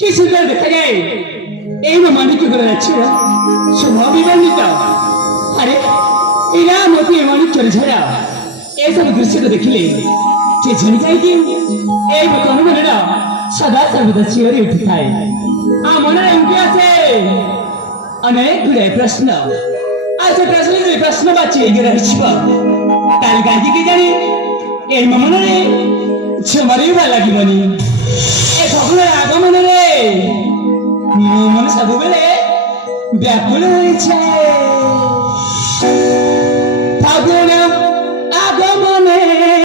কি সুন্দর দেখতে যায় এই মামানি কি করে যাচ্ছে স্বভাবিবান্বিত আরে এরা মতি এমনি চলে ছাড়া এসব দৃশ্যকে দেখিলে যে জানি যায় কি এই অনুমানেরা সদা সর্বদা শিহরে উঠে থাকে মনে এমনি আছে অনেক গুড়ে প্রশ্ন আছে প্রশ্ন যে প্রশ্ন বাচ্চে এগিয়ে রাখছি তাহলে গান্ধী কি জানি এই মামনে ଛମାରିବି ଭଲ ଲାଗିବନି ଏ ଫଗୁଣର ଆଗମନରେ ମନ ସବୁବେଳେ ବ୍ୟାକୁଳ ହୋଇଥାଏ।